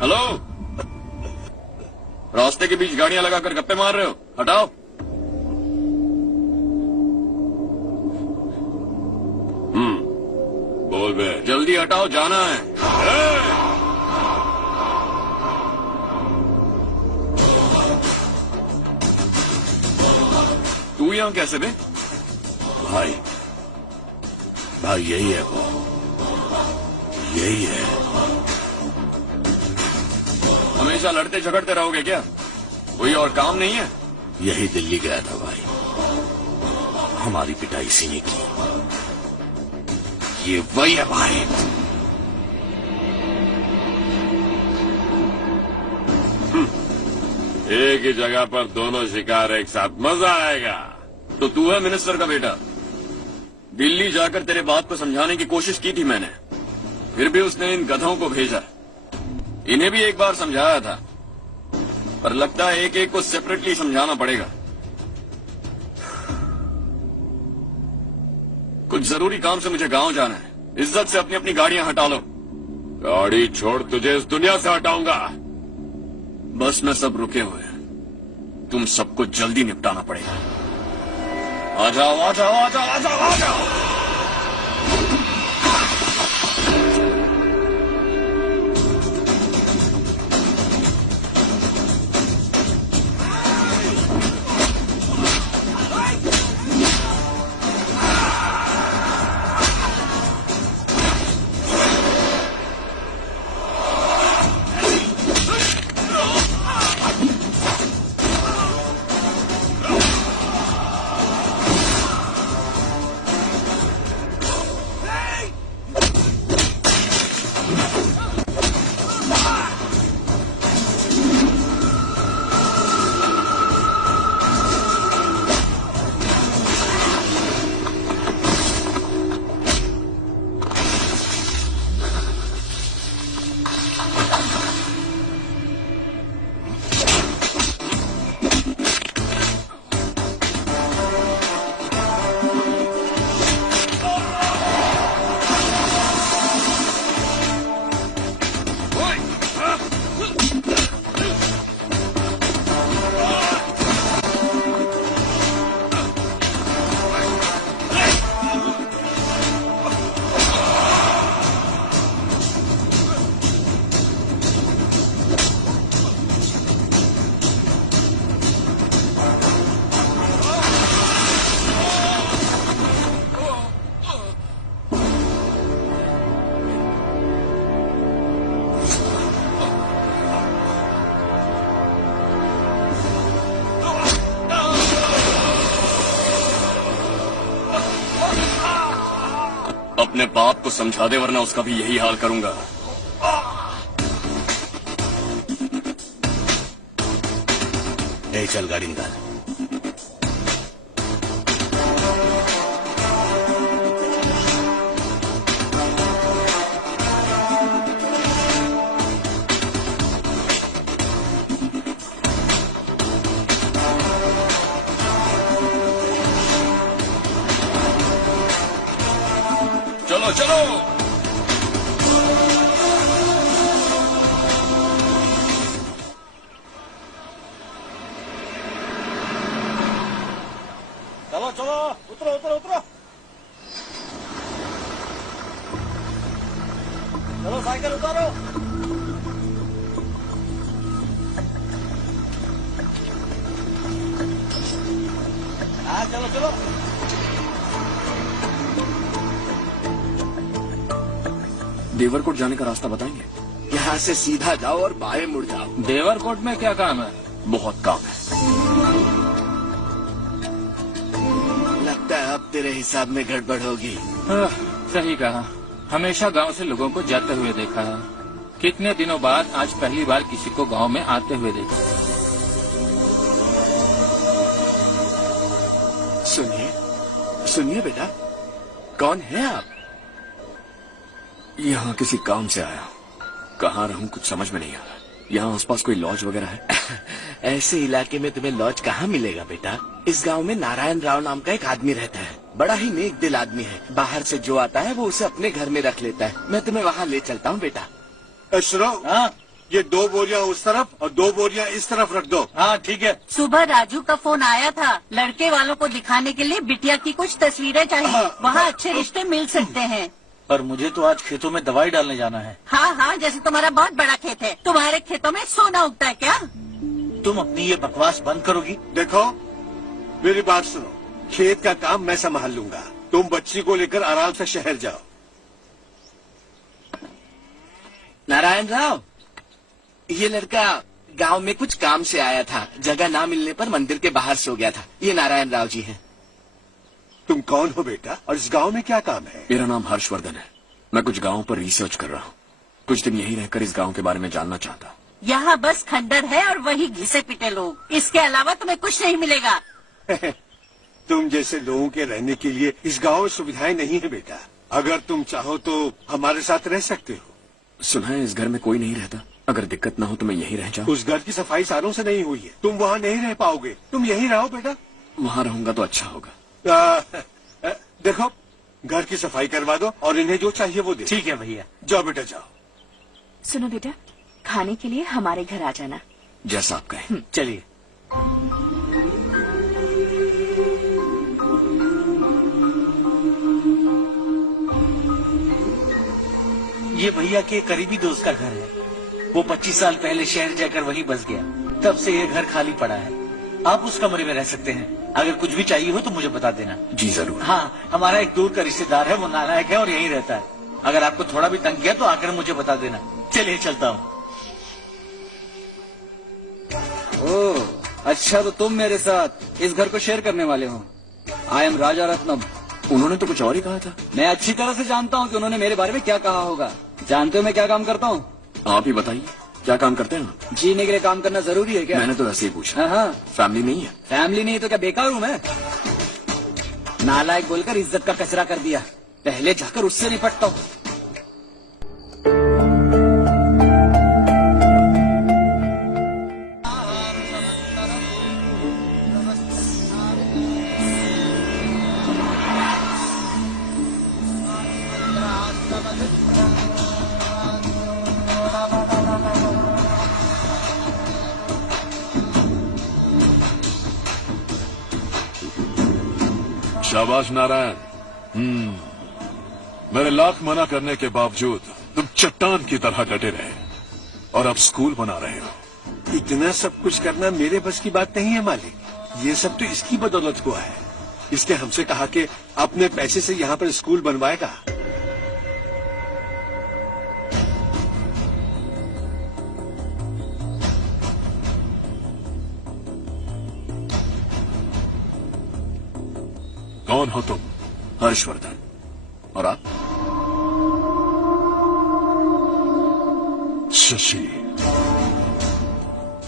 Hello, रास्ते के बीच गाड़ियां लगाकर गप्पे मार रहे हो? हटाओ। बोल बे, जल्दी हटाओ, जाना है। तू यहाँ कैसे बे? भाई यही है वो, यही है। हमेशा लड़ते झगड़ते रहोगे क्या? कोई और काम नहीं है? यही दिल्ली गया था भाई, हमारी पिटाई इसी ने की। ये वही है भाई। एक ही जगह पर दोनों शिकार एक साथ, मजा आएगा। तो तू है मिनिस्टर का बेटा? दिल्ली जाकर तेरे बाप को समझाने की कोशिश की थी मैंने, फिर भी उसने इन गधों को भेजा। इन्हें भी एक बार समझाया था, पर लगता है एक एक को सेपरेटली समझाना पड़ेगा। कुछ जरूरी काम से मुझे गांव जाना है। इज्जत से अपनी अपनी गाड़ियां हटा लो। गाड़ी छोड़, तुझे इस दुनिया से हटाऊंगा। बस में सब रुके हुए हैं, तुम सबको जल्दी निपटाना पड़ेगा। आ जाओ आ जाओ आ जाओ आ जाओ आ जाओ। अपने बाप को समझा दे, वरना उसका भी यही हाल करूंगा। चल गाड़ी निकाल। चलो चलो। चलो चलो, उतरो उतरो उतरो। चलो साइकिल उतारो। हाँ चलो चलो। देवरकोट जाने का रास्ता बताएंगे? यहाँ से सीधा जाओ और बाएं मुड़ जाओ। देवरकोट में क्या काम है? बहुत काम है। लगता है अब तेरे हिसाब में गड़बड़ होगी। सही कहा। हमेशा गांव से लोगों को जाते हुए देखा है, कितने दिनों बाद आज पहली बार किसी को गांव में आते हुए देखा। सुनिए सुनिए बेटा, कौन है आप? यहाँ किसी काम से आया। कहाँ रहूं कुछ समझ में नहीं आ रहा। यहाँ आसपास कोई लॉज वगैरह है? ऐसे इलाके में तुम्हें लॉज कहाँ मिलेगा बेटा? इस गांव में नारायण राव नाम का एक आदमी रहता है, बड़ा ही नेक दिल आदमी है। बाहर से जो आता है वो उसे अपने घर में रख लेता है। मैं तुम्हें वहाँ ले चलता हूँ बेटा। हाँ? ये 2 बोरियां उस तरफ और 2 बोरियां इस तरफ रख दो। हाँ ठीक है। सुबह राजू का फोन आया था, लड़के वालों को दिखाने के लिए बिटिया की कुछ तस्वीरें चाहिए, वहाँ अच्छे रिश्ते मिल सकते हैं। पर मुझे तो आज खेतों में दवाई डालने जाना है। हाँ हाँ, जैसे तुम्हारा बहुत बड़ा खेत है, तुम्हारे खेतों में सोना उगता है क्या? तुम अपनी ये बकवास बंद करोगी? देखो मेरी बात सुनो, खेत का काम मैं संभाल लूंगा, तुम बच्ची को लेकर आराम से शहर जाओ। नारायण राव, ये लड़का गांव में कुछ काम से आया था, जगह ना मिलने पर मंदिर के बाहर सो गया था। ये नारायण राव जी हैं। तुम कौन हो बेटा और इस गांव में क्या काम है? मेरा नाम हर्षवर्धन है। मैं कुछ गांवों पर रिसर्च कर रहा हूँ। कुछ दिन यहीं रहकर इस गांव के बारे में जानना चाहता हूँ। यहाँ बस खंडर है और वही घिसे पिटे लोग, इसके अलावा तुम्हें कुछ नहीं मिलेगा। तुम जैसे लोगों के रहने के लिए इस गांव में सुविधाएं नहीं है बेटा। अगर तुम चाहो तो हमारे साथ रह सकते हो। सुना है इस घर में कोई नहीं रहता, अगर दिक्कत ना हो तो मैं यहीं रह जाऊँ। उस घर की सफाई सालों से नहीं हुई है, तुम वहाँ नहीं रह पाओगे, तुम यहीं रहो बेटा। वहाँ रहूंगा तो अच्छा होगा। देखो घर की सफाई करवा दो और इन्हें जो चाहिए वो दे। ठीक है भैया। जाओ बेटा जाओ। सुनो बेटा, खाने के लिए हमारे घर आ जाना। जैसा आप कहें। चलिए। ये भैया के करीबी दोस्त का घर है। वो 25 साल पहले शहर जाकर वहीं बस गया, तब से ये घर खाली पड़ा है। आप उस कमरे में रह सकते हैं। अगर कुछ भी चाहिए हो तो मुझे बता देना। जी जरूर। हाँ, हमारा एक दूर का रिश्तेदार है, वो नालायक है और यहीं रहता है। अगर आपको थोड़ा भी तंग किया तो आकर मुझे बता देना। चलिए चलता हूँ। ओह, अच्छा तो तुम मेरे साथ इस घर को शेयर करने वाले हो। आई एम राजा रत्नम। उन्होंने तो कुछ और ही कहा था। मैं अच्छी तरह से जानता हूँ कि उन्होंने मेरे बारे में क्या कहा होगा। जानते हो मैं क्या काम करता हूँ? आप ही बताइए, क्या काम करते हैं आप? जीने के लिए काम करना जरूरी है क्या? मैंने तो ऐसे ही पूछा। हाँ हाँ। फैमिली नहीं है? फैमिली नहीं तो क्या बेकार हूँ मैं? नालायक बोलकर इज्जत का कचरा कर दिया, पहले जाकर उससे निपटता हूँ। शाबाश नारायण। मेरे लाख मना करने के बावजूद तुम चट्टान की तरह डटे रहे और अब स्कूल बना रहे हो। इतना सब कुछ करना मेरे बस की बात नहीं है मालिक, ये सब तो इसकी बदौलत हुआ है। इसने हमसे कहा कि अपने पैसे से यहाँ पर स्कूल बनवाएगा। कौन हो तुम? हर्षवर्धन। और आप? शशि।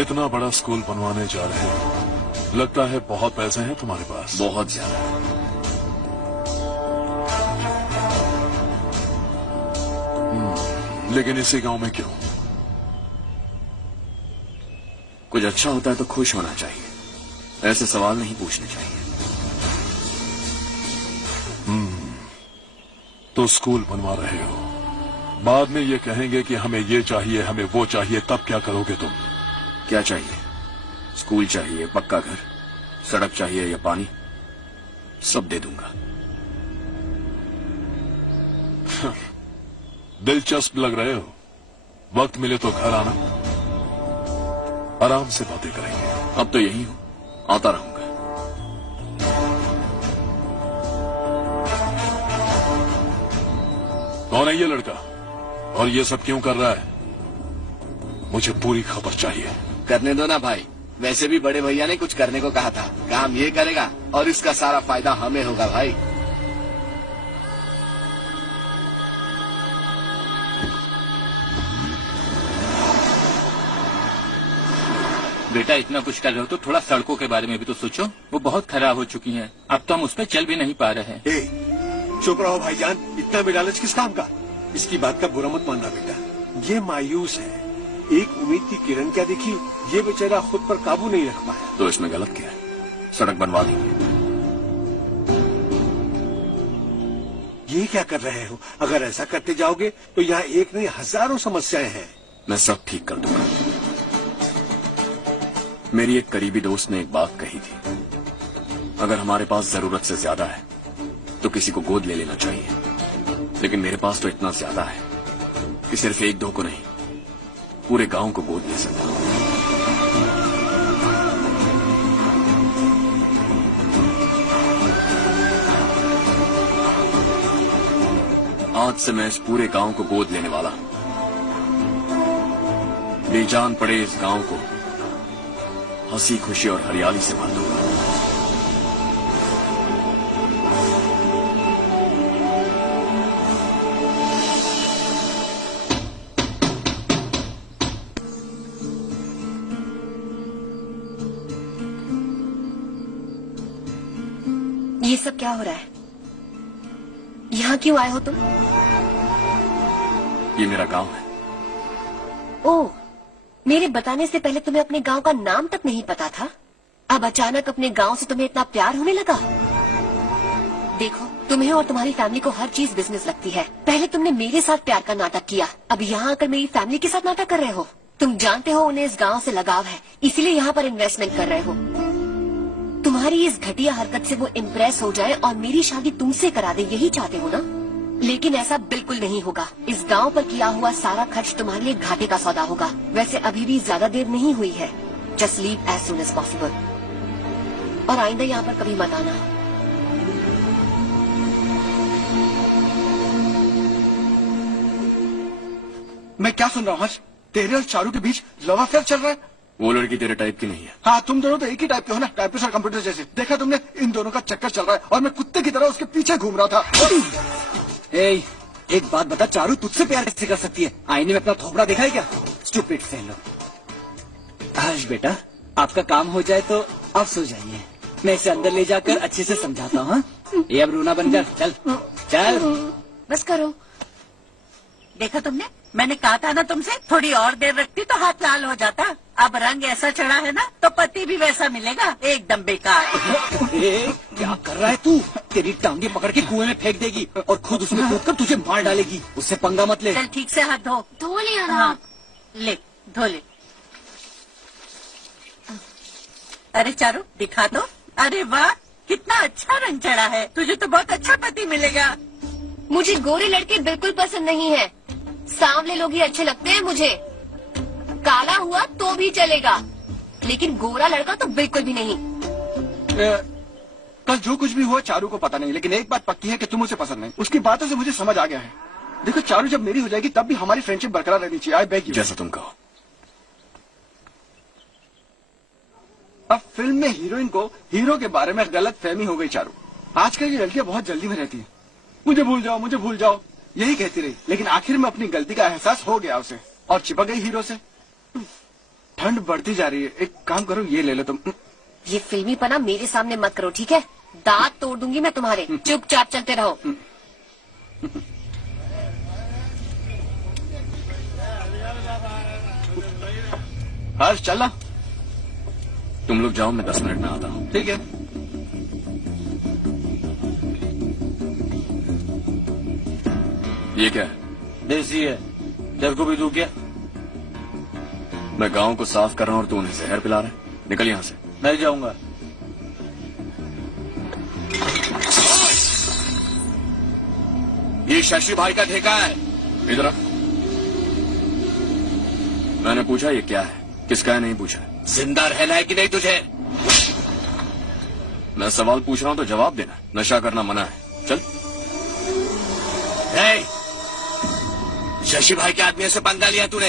इतना बड़ा स्कूल बनवाने जा रहे हो, लगता है बहुत पैसे हैं तुम्हारे पास। बहुत ज्यादा। लेकिन इसी गांव में क्यों? कुछ अच्छा होता है तो खुश होना चाहिए, ऐसे सवाल नहीं पूछने चाहिए। तो स्कूल बनवा रहे हो, बाद में ये कहेंगे कि हमें ये चाहिए, हमें वो चाहिए, तब क्या करोगे तुम? क्या चाहिए? स्कूल चाहिए, पक्का घर, सड़क चाहिए या पानी, सब दे दूंगा। दिलचस्प लग रहे हो। वक्त मिले तो घर आना, आराम से बातें करेंगे। अब तो यही हूं, आता रहूंगा। कौन है ये लड़का और ये सब क्यों कर रहा है? मुझे पूरी खबर चाहिए। करने दो ना भाई, वैसे भी बड़े भैया ने कुछ करने को कहा था, काम ये करेगा और इसका सारा फायदा हमें होगा भाई। बेटा इतना कुछ कर रहे हो तो थोड़ा सड़कों के बारे में भी तो सोचो, वो बहुत खराब हो चुकी हैं। अब तो हम उस पर चल भी नहीं पा रहे हैं। चुप रहो भाईजान, इतना बेलालच किस काम का? इसकी बात का बुरा मत मानना बेटा, ये मायूस है। एक उम्मीद की किरण क्या देखी, ये बेचारा खुद पर काबू नहीं रख पाया। तो इसमें गलत क्या है? सड़क बनवा देंगे। ये क्या कर रहे हो? अगर ऐसा करते जाओगे तो यहाँ एक नहीं हजारों समस्याएं हैं। मैं सब ठीक कर दूंगा। मेरी एक करीबी दोस्त ने एक बात कही थी, अगर हमारे पास जरूरत से ज्यादा है तो किसी को गोद ले लेना चाहिए, लेकिन मेरे पास तो इतना ज्यादा है कि सिर्फ एक दो को नहीं, पूरे गांव को गोद ले सकता हूं। आज से मैं इस पूरे गांव को गोद लेने वाला हूं। बेजान पड़े इस गांव को हंसी खुशी और हरियाली से भर दूंगा। ये सब क्या हो रहा है? यहाँ क्यों आए हो तुम? ये मेरा गांव है। ओह, मेरे बताने से पहले तुम्हें अपने गांव का नाम तक नहीं पता था? अब अचानक अपने गांव से तुम्हें इतना प्यार होने लगा? देखो, तुम्हें और तुम्हारी फैमिली को हर चीज बिजनेस लगती है। पहले तुमने मेरे साथ प्यार का नाटक किया, अब यहाँ आकर मेरी फैमिली के साथ नाटक कर रहे हो। तुम जानते हो उन्हें इस गांव से लगाव है, इसीलिए यहाँ पर इन्वेस्टमेंट कर रहे हो। तुम्हारी इस घटिया हरकत से वो इम्प्रेस हो जाए और मेरी शादी तुमसे करा दे, यही चाहते हो ना? लेकिन ऐसा बिल्कुल नहीं होगा। इस गांव पर किया हुआ सारा खर्च तुम्हारे लिए घाटे का सौदा होगा। वैसे अभी भी ज्यादा देर नहीं हुई है। Just leave as soon as possible और आइंदा यहाँ पर कभी मत आना। मैं क्या सुन रहा हूँ हर्ष? तेरे और चारू के बीच लव अफेयर चल रहा है? वो लड़की तेरे टाइप की नहीं है। हाँ, तुम दोनों तो एक ही टाइप के हो ना, टाइपिस्ट और कंप्यूटर जैसे। देखा तुमने, इन दोनों का चक्कर चल रहा है और मैं कुत्ते की तरह उसके पीछे घूम रहा था। ए, एक बात बता, चारू तुझसे प्यार कैसे कर सकती है? आईने में अपना थोपड़ा देखा है क्या? Stupid fellow. हर्ष बेटा, आपका काम हो जाए तो आप सो जाइए। मैं इसे अंदर ले जाकर अच्छे से समझाता हूँ। ये अब रोना बंद कर, चल चल। बस करो। देखा तुमने, मैंने कहा था ना तुमसे, थोड़ी और देर रखती तो हाथ लाल हो जाता। अब रंग ऐसा चढ़ा है ना तो पति भी वैसा मिलेगा, एकदम बेकार। ए, क्या कर रहा है तू? तेरी टांगे पकड़ के कुएं में फेंक देगी और खुद उसमें कूदकर तुझे मार डालेगी। उससे पंगा मत ले। चल ठीक से हाथ धो। धो लिया ना। हाँ, ले धो ले। अरे चारू दिखा दो। अरे वाह, कितना अच्छा रंग चढ़ा है। तुझे तो बहुत अच्छा पति मिलेगा। मुझे गोरे लड़के बिल्कुल पसंद नहीं है। सांवले लोग ही अच्छे लगते हैं मुझे। काला हुआ तो भी चलेगा, लेकिन गोरा लड़का तो बिल्कुल भी नहीं। कल जो कुछ भी हुआ चारू को पता नहीं, लेकिन एक बात पक्की है कि तुम उसे पसंद नहीं। उसकी बातों से मुझे समझ आ गया है। देखो, चारू जब मेरी हो जाएगी तब भी हमारी फ्रेंडशिप बरकरार रहनी चाहिए। I beg you. जैसा तुम कहो। अब फिल्म में हीरोइन को हीरो के बारे में गलत फहमी हो गई चारू। आजकल की लड़कियां बहुत जल्दी में रहती है। मुझे भूल जाओ, मुझे भूल जाओ, यही कहती रही, लेकिन आखिर में अपनी गलती का एहसास हो गया उसे और चिपक गई हीरो से। ठंड बढ़ती जा रही है, एक काम करो, ये ले लो तुम। ये फिल्मी पना मेरे सामने मत करो, ठीक है? दांत तोड़ दूंगी मैं तुम्हारे। चुपचाप चलते रहो। हर्ष चलना। तुम लोग जाओ, मैं 10 मिनट में आता हूँ। ठीक है। ये क्या है? देसी है, तेरे को भी दूं क्या? मैं गांव को साफ कर रहा हूँ और तू उन्हें जहर पिला रहा है। निकल यहाँ से। नहीं जाऊंगा। ये शशि भाई का ठेका है। इधर आ। मैंने पूछा ये क्या है, किसका है, नहीं पूछा। जिंदा रहना है कि नहीं तुझे? मैं सवाल पूछ रहा हूँ तो जवाब देना। नशा करना मना है। चल। शशि भाई के आदमियों से पंगा लिया तूने,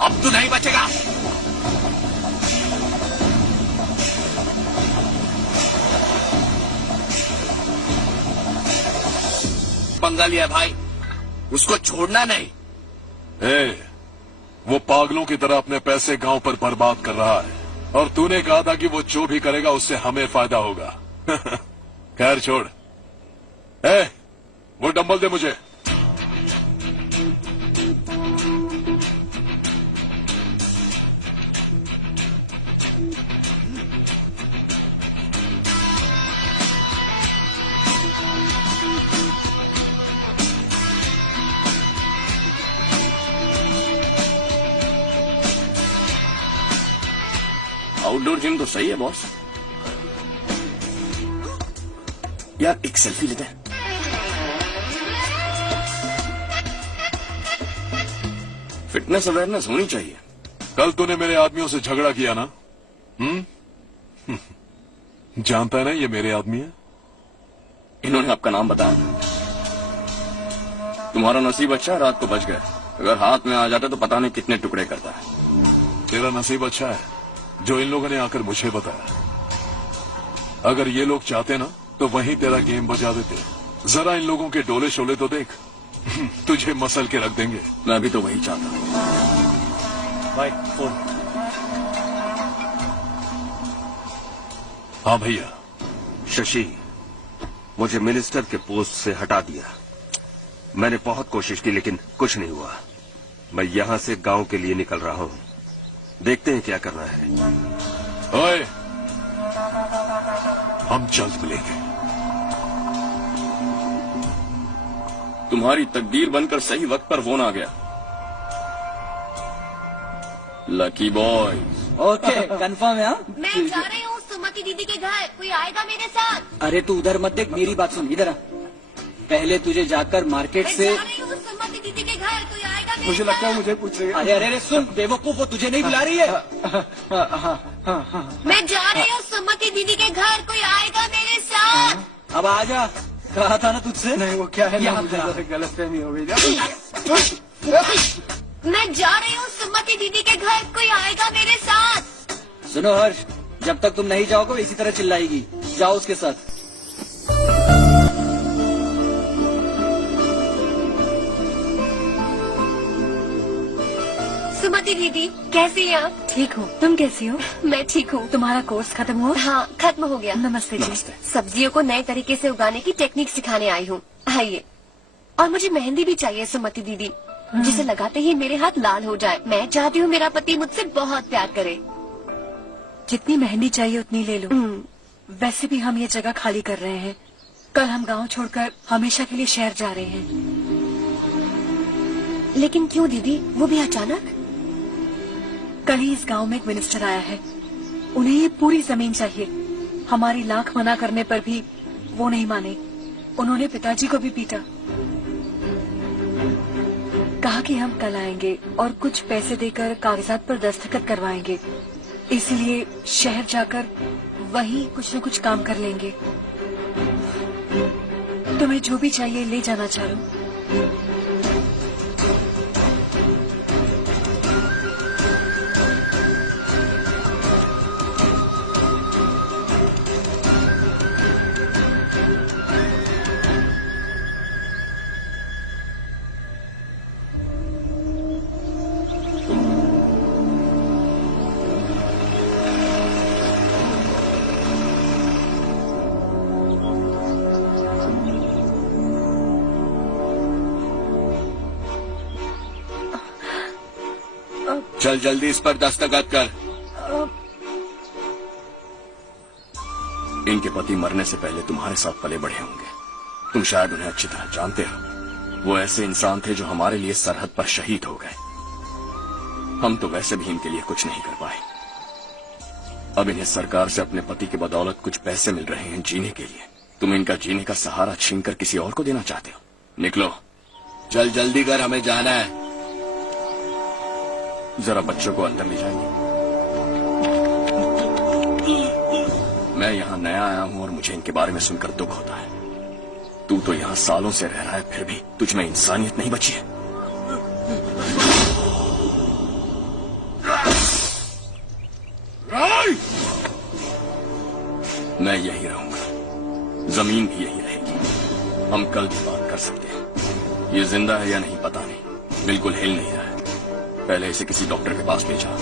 अब तू नहीं बचेगा। पंगा लिया भाई, उसको छोड़ना नहीं। वो पागलों की तरह अपने पैसे गांव पर बर्बाद कर रहा है और तूने कहा था कि वो जो भी करेगा उससे हमें फायदा होगा। खैर छोड़। वो डंबल दे मुझे। आउटडोर जिम तो सही है बॉस। यार एक सेल्फी लेते हैं। फिटनेस अवेयरनेस होनी चाहिए। कल तूने मेरे आदमियों से झगड़ा किया ना? जानता है ना ये मेरे आदमी है। इन्होंने आपका नाम बताया। तुम्हारा नसीब अच्छा है, रात को बच गए। अगर हाथ में आ जाता तो पता नहीं कितने टुकड़े करता है। तेरा नसीब अच्छा है जो इन लोगों ने आकर मुझे बताया। अगर ये लोग चाहते ना तो वहीं तेरा गेम बजा देते। जरा इन लोगों के डोले शोले तो देख। तुझे मसल के रख देंगे। मैं भी तो वही चाहता हूँ। भाई फोन। हाँ भैया। शशि, मुझे मिनिस्टर के पोस्ट से हटा दिया। मैंने बहुत कोशिश की लेकिन कुछ नहीं हुआ। मैं यहाँ से गांव के लिए निकल रहा हूँ। देखते हैं क्या करना है। ओए, हम जल्द मिलेंगे। तुम्हारी तकदीर बनकर सही वक्त पर फोन आ गया। Lucky boy. ओके कंफर्म है। हाँ? मैं जा रही हूँ सुमति दीदी के घर, कोई आएगा मेरे साथ? अरे तू उधर मत देख, मेरी बात सुन, इधर आ। पहले तुझे जाकर मार्केट मैं से। जा रही हूँ सुमति दीदी के घर, कोई आएगा मेरे मुझे लगता है साथ? मुझे पूछ रही है। अरे अरे अरे सुन बेवकूफ, वो तुझे नहीं बुला रही है। मैं जा रही हूँ सुमति दीदी के घर, कोई आएगा मेरे साथ? अब आ जा, कहा था ना तुझसे। नहीं वो क्या है ना, यहाँ मुझे खड़ा। जरा गलतफहमी हो गई। मैं जा रही हूँ सुमति दीदी के घर, कोई आएगा मेरे साथ? सुनो हर्ष, जब तक तुम नहीं जाओगे वो इसी तरह चिल्लाएगी। जाओ उसके साथ। सुमति दीदी कैसी हैं आप? ठीक हूँ, तुम कैसी हो? मैं ठीक हूँ। तुम्हारा कोर्स खत्म हुआ? हाँ खत्म हो गया। नमस्ते जी। सब्जियों को नए तरीके से उगाने की टेक्निक सिखाने आई हूँ। आइए। और मुझे मेहंदी भी चाहिए सुमति दीदी, जिसे लगाते ही मेरे हाथ लाल हो जाए। मैं चाहती हूँ मेरा पति मुझसे बहुत प्यार करे। जितनी मेहंदी चाहिए उतनी ले लो। वैसे भी हम ये जगह खाली कर रहे हैं। कल हम गांव छोड़कर हमेशा के लिए शहर जा रहे हैं। लेकिन क्यों दीदी, वो भी अचानक? कल ही इस गांव में एक मिनिस्टर आया है। उन्हें ये पूरी जमीन चाहिए। हमारी लाख मना करने पर भी वो नहीं माने। उन्होंने पिताजी को भी पीटा। कहा कि हम कल आएंगे और कुछ पैसे देकर कागजात पर दस्तखत करवाएंगे। इसीलिए शहर जाकर वहीं कुछ न कुछ काम कर लेंगे। तुम्हें जो भी चाहिए ले जाना चाहूं। चल जल्दी इस पर दस्तखत कर। इनके पति मरने से पहले तुम्हारे साथ पले बढ़े होंगे। तुम शायद उन्हें अच्छी तरह जानते हो। वो ऐसे इंसान थे जो हमारे लिए सरहद पर शहीद हो गए। हम तो वैसे भी इनके लिए कुछ नहीं कर पाए। अब इन्हें सरकार से अपने पति की बदौलत कुछ पैसे मिल रहे हैं जीने के लिए। तुम इनका जीने का सहारा छीनकर किसी और को देना चाहते हो। निकलो, चल जल्दी कर, हमें जाना है। जरा बच्चों को अंदर ले जाइए। मैं यहाँ नया आया हूँ और मुझे इनके बारे में सुनकर दुख होता है। तू तो यहाँ सालों से रह रहा है, फिर भी तुझ में इंसानियत नहीं बची है। मैं यही रहूंगा, जमीन भी यही रहेगी। हम कल भी बात कर सकते हैं। ये जिंदा है या नहीं पता नहीं, बिल्कुल हिल नहीं रहा है। पहले इसे किसी डॉक्टर के पास ले जाओ।